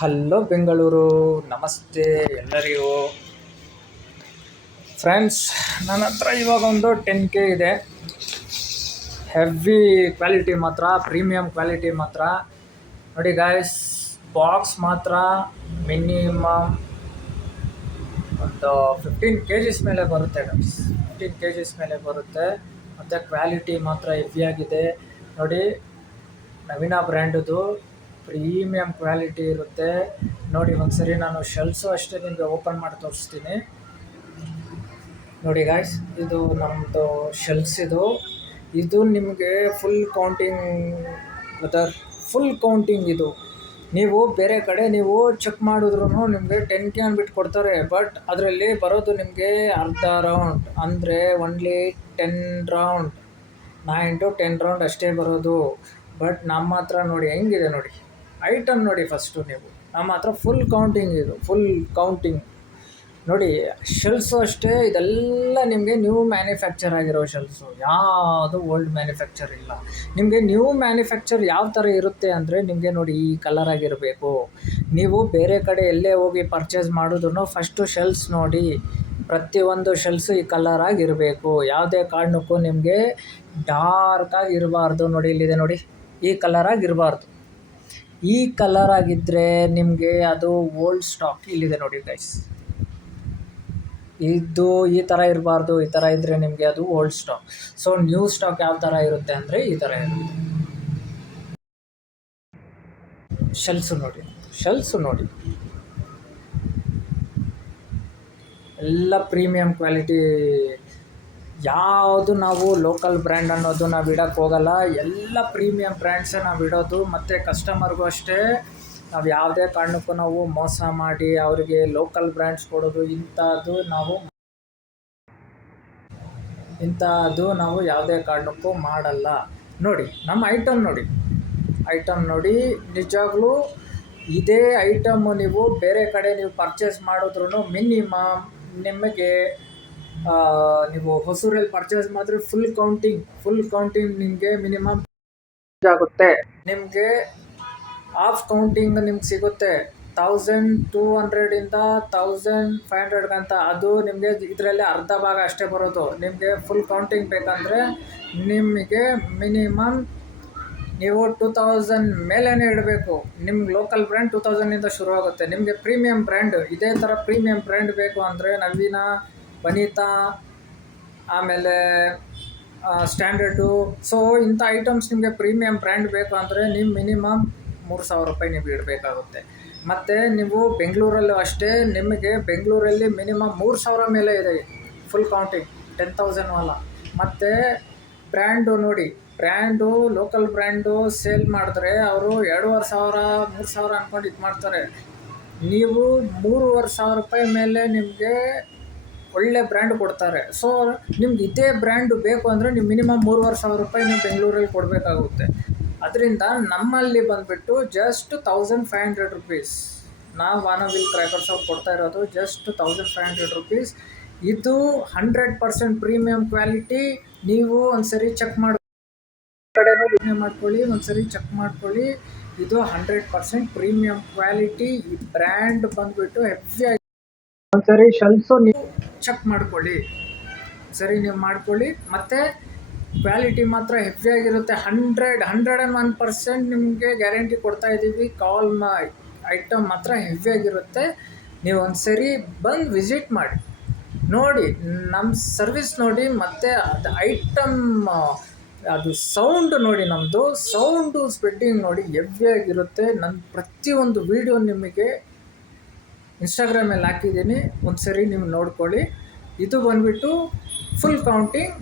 Hello Bengaluru, ನಮಸ್ತೆ ಎಲ್ಲರಿಗೂ. Friends, ನನ್ನ ಹತ್ರ ಇವಾಗ ಒಂದು 10K ಇದೆ. ಹೆವಿ ಕ್ವಾಲಿಟಿ ಮಾತ್ರ, ಪ್ರೀಮಿಯಂ ಕ್ವಾಲಿಟಿ ಮಾತ್ರ. ನೋಡಿ ಗಾಯ್ಸ್, ಬಾಕ್ಸ್ ಮಾತ್ರ ಮಿನಿಮಮ್ ಒಂದು 15 kgs ಮೇಲೆ ಬರುತ್ತೆ ಗಾಯ್ಸ್. 15 kgs ಮೇಲೆ ಬರುತ್ತೆ. ಮತ್ತು ಕ್ವಾಲಿಟಿ ಮಾತ್ರ ಹೆವಿಯಾಗಿದೆ. ನೋಡಿ, ನವೀನ ಬ್ರ್ಯಾಂಡದು ಪ್ರೀಮಿಯಂ ಕ್ವಾಲಿಟಿ ಇರುತ್ತೆ. ನೋಡಿ, ಒಂದ್ಸರಿ ನಾನು ಶೆಲ್ಸು ಅಷ್ಟೇ ನಿಮಗೆ ಓಪನ್ ಮಾಡಿ ತೋರಿಸ್ತೀನಿ. ನೋಡಿ ಗಾಯ್ಸ್, ಇದು ನಮ್ಮದು ಶೆಲ್ಸ್. ಇದು ನಿಮಗೆ ಫುಲ್ ಕೌಂಟಿಂಗ್ ಫುಲ್ ಕೌಂಟಿಂಗ್. ಇದು ನೀವು ಬೇರೆ ಕಡೆ ನೀವು ಚೆಕ್ ಮಾಡಿದ್ರೂ ನಿಮಗೆ 10K ಅಂದ್ಬಿಟ್ಟು ಕೊಡ್ತಾರೆ. ಬಟ್ ಅದರಲ್ಲಿ ಬರೋದು ನಿಮಗೆ ಅರ್ಧ ರೌಂಡ್, ಅಂದರೆ ಓನ್ಲಿ 10 ರೌಂಡ್, 9 to 10 ರೌಂಡ್ ಅಷ್ಟೇ ಬರೋದು. ಬಟ್ ನಮ್ಮ ಹತ್ರ ನೋಡಿ ಹೆಂಗಿದೆ ನೋಡಿ ಐಟಮ್. ನೋಡಿ ಫಸ್ಟು ನೀವು, ನಮ್ಮ ಹತ್ರ ಫುಲ್ ಕೌಂಟಿಂಗ್. ಇದು ಫುಲ್ ಕೌಂಟಿಂಗ್. ನೋಡಿ, ಶೆಲ್ಸು ಅಷ್ಟೇ, ಇದೆಲ್ಲ ನಿಮಗೆ ನ್ಯೂ ಮ್ಯಾನುಫ್ಯಾಕ್ಚರ್ ಆಗಿರೋ ಶೆಲ್ಸು, ಯಾವುದು ಓಲ್ಡ್ ಮ್ಯಾನುಫ್ಯಾಕ್ಚರ್ ಇಲ್ಲ. ನಿಮಗೆ ನ್ಯೂ ಮ್ಯಾನುಫ್ಯಾಕ್ಚರ್ ಯಾವ ಥರ ಇರುತ್ತೆ ಅಂದರೆ, ನಿಮಗೆ ನೋಡಿ ಈ ಕಲರ್ ಆಗಿರಬೇಕು. ನೀವು ಬೇರೆ ಕಡೆ ಎಲ್ಲೇ ಹೋಗಿ ಪರ್ಚೇಸ್ ಮಾಡಿದ್ರು ಫಸ್ಟು ಶೆಲ್ಸ್ ನೋಡಿ, ಪ್ರತಿಯೊಂದು ಶೆಲ್ಸು ಈ ಕಲರ್ ಆಗಿರಬೇಕು. ಯಾವುದೇ ಕಾರಣಕ್ಕೂ ನಿಮಗೆ ಡಾರ್ಕಾಗಿ ಇರಬಾರ್ದು. ನೋಡಿ, ಇಲ್ಲಿದೆ ನೋಡಿ, ಈ ಕಲರ್ ಆಗಿರಬಾರ್ದು. ಈ ಕಲರ್ ಆಗಿದ್ದರೆ ನಿಮಗೆ ಅದು ಓಲ್ಡ್ ಸ್ಟಾಕ್. ಇಲ್ಲಿದೆ ನೋಡಿ ಗೈಸ್, ಇದು ಈ ಥರ ಇರಬಾರ್ದು. ಈ ಥರ ಇದ್ದರೆ ನಿಮಗೆ ಅದು old stock. So new stock ಯಾವ ಥರ ಇರುತ್ತೆ ಅಂದರೆ ಈ ಥರ ಇರುತ್ತೆ. ಶೆಲ್ಸು ನೋಡಿ ಎಲ್ಲ ಪ್ರೀಮಿಯಂ ಕ್ವಾಲಿಟಿ. ಯಾವುದು ನಾವು ಲೋಕಲ್ ಬ್ರ್ಯಾಂಡ್ ಅನ್ನೋದು ನಾವು ಇಡೋಕ್ಕೆ ಹೋಗಲ್ಲ. ಎಲ್ಲ ಪ್ರೀಮಿಯಂ ಬ್ರ್ಯಾಂಡ್ಸೇ ನಾವು ಇಡೋದು. ಮತ್ತು ಕಸ್ಟಮರ್ಗೂ ಅಷ್ಟೇ, ನಾವು ಯಾವುದೇ ಕಾರಣಕ್ಕೂ ನಾವು ಮೋಸ ಮಾಡಿ ಅವರಿಗೆ ಲೋಕಲ್ ಬ್ರ್ಯಾಂಡ್ಸ್ ಕೊಡೋದು ಇಂಥದ್ದು ನಾವು ಯಾವುದೇ ಕಾರಣಕ್ಕೂ ಮಾಡಲ್ಲ. ನೋಡಿ ನಮ್ಮ ಐಟಮ್ ನೋಡಿ ನಿಜವಾಗ್ಲೂ ಇದೇ ಐಟಮ್ಮು ನೀವು ಬೇರೆ ಕಡೆ ನೀವು ಪರ್ಚೇಸ್ ಮಾಡಿದ್ರೂ ಮಿನಿಮಮ್ ನಿಮಗೆ ನೀವು ಹೊಸೂರಲ್ಲಿ ಪರ್ಚೇಸ್ ಮಾಡಿದ್ರೆ ಫುಲ್ ಕೌಂಟಿಂಗ್ ನಿಮಗೆ ಮಿನಿಮಮ್ ಆಗುತ್ತೆ. ನಿಮಗೆ ಹಾಫ್ ಕೌಂಟಿಂಗ್ ನಿಮ್ಗೆ ಸಿಗುತ್ತೆ 1200 1500 ಅಂತ. ಅದು ನಿಮಗೆ ಇದರಲ್ಲಿ ಅರ್ಧ ಭಾಗ ಅಷ್ಟೇ ಬರೋದು. ನಿಮಗೆ ಫುಲ್ ಕೌಂಟಿಂಗ್ ಬೇಕಂದರೆ ನಿಮಗೆ ಮಿನಿಮಮ್ ನೀವು 2000 ಮೇಲೇ ಇಡಬೇಕು. ನಿಮ್ಗೆ ಲೋಕಲ್ ಬ್ರ್ಯಾಂಡ್ 2000 ಶುರುವಾಗುತ್ತೆ. ನಿಮಗೆ ಪ್ರೀಮಿಯಂ ಬ್ರ್ಯಾಂಡ್, ಇದೇ ಥರ ಪ್ರೀಮಿಯಂ ಬ್ರ್ಯಾಂಡ್ ಬೇಕು ಅಂದರೆ ನವೀನ, ವನಿತಾ, ಆಮೇಲೆ ಸ್ಟ್ಯಾಂಡರ್ಡು. ಸೊ ಇಂಥ ಐಟಮ್ಸ್ ನಿಮಗೆ ಪ್ರೀಮಿಯಂ ಬ್ರ್ಯಾಂಡ್ ಬೇಕು ಅಂದರೆ ನೀವು ಮಿನಿಮಮ್ 3000 ರೂಪಾಯಿ ನೀವು ಇಡಬೇಕಾಗುತ್ತೆ. ಮತ್ತು ನೀವು ಬೆಂಗಳೂರಲ್ಲೂ ಅಷ್ಟೇ, ನಿಮಗೆ ಬೆಂಗಳೂರಲ್ಲಿ ಮಿನಿಮಮ್ 3000 ಮೇಲೆ ಇದೆ ಫುಲ್ ಕೌಂಟಿಂಗ್, 10,000 ವಾಲ. ಮತ್ತು ಬ್ರ್ಯಾಂಡು ನೋಡಿ, ಲೋಕಲ್ ಬ್ರ್ಯಾಂಡು ಸೇಲ್ ಮಾಡಿದ್ರೆ ಅವರು 2500 3000 ಅಂದ್ಕೊಂಡು ಇದು ಮಾಡ್ತಾರೆ. ನೀವು 3500 ರೂಪಾಯಿ ಮೇಲೆ ನಿಮಗೆ ಒಳ್ಳೆ ಬ್ರ್ಯಾಂಡ್ ಕೊಡ್ತಾರೆ. ಸೊ ನಿಮ್ಗೆ ಇದೇ ಬ್ರ್ಯಾಂಡು ಬೇಕು ಅಂದರೆ ನೀವು ಮಿನಿಮಮ್ 3500 ರೂಪಾಯಿ ನೀವು ಬೆಂಗಳೂರಲ್ಲಿ ಕೊಡಬೇಕಾಗುತ್ತೆ. ಅದರಿಂದ ನಮ್ಮಲ್ಲಿ ಬಂದುಬಿಟ್ಟು ಜಸ್ಟ್ 1500 ರೂಪೀಸ್ ನಾವು ವಾನವಿಲ್ ಕ್ರ್ಯಾಕರ್ಸ್ ಅವ್ರು ಕೊಡ್ತಾ ಇರೋದು ಜಸ್ಟ್ 1500 ರೂಪೀಸ್. ಇದು 100% ಪ್ರೀಮಿಯಂ ಕ್ವಾಲಿಟಿ. ನೀವು ಒಂದ್ಸರಿ ಚೆಕ್ ಒಂದ್ಸರಿ ಚೆಕ್ ಮಾಡ್ಕೊಳ್ಳಿ. ಇದು 100% ಪ್ರೀಮಿಯಂ ಕ್ವಾಲಿಟಿ. ಈ ಬ್ರ್ಯಾಂಡ್ ಬಂದುಬಿಟ್ಟು ಹೆವಿ ಆಗಿ ಒಂದ್ಸರಿ ಶೆಲ್ಸು ನೀವು ಚೆಕ್ ಮಾಡ್ಕೊಳ್ಳಿ. ಮತ್ತು ಕ್ವಾಲಿಟಿ ಮಾತ್ರ ಹೆವಿಯಾಗಿರುತ್ತೆ. 101% ನಿಮಗೆ ಗ್ಯಾರಂಟಿ ಕೊಡ್ತಾ ಇದ್ದೀವಿ. ಐಟಮ್ ಮಾತ್ರ ಹೆವಿಯಾಗಿರುತ್ತೆ. ನೀವು ಒಂದ್ಸರಿ ಬಂದು ವಿಸಿಟ್ ಮಾಡಿ, ನೋಡಿ ನಮ್ಮ ಸರ್ವಿಸ್ ನೋಡಿ. ಮತ್ತು ಅದು ಐಟಮ್ ಅದು ಸೌಂಡ್ ನೋಡಿ, ನಮ್ಮದು ಸೌಂಡು ಸ್ಪ್ರೆಡ್ಡಿಂಗ್ ನೋಡಿ ಹೆವಿಯಾಗಿರುತ್ತೆ. ನನ್ನ ಪ್ರತಿಯೊಂದು ವೀಡಿಯೋ ನಿಮಗೆ ಇನ್ಸ್ಟಾಗ್ರಾಮಲ್ಲಿ ಹಾಕಿದ್ದೀನಿ, ಒಂದ್ಸರಿ ನೀವು ನೋಡ್ಕೊಳ್ಳಿ. ಇದು ಬಂದುಬಿಟ್ಟು ಫುಲ್ ಕೌಂಟಿಂಗ್.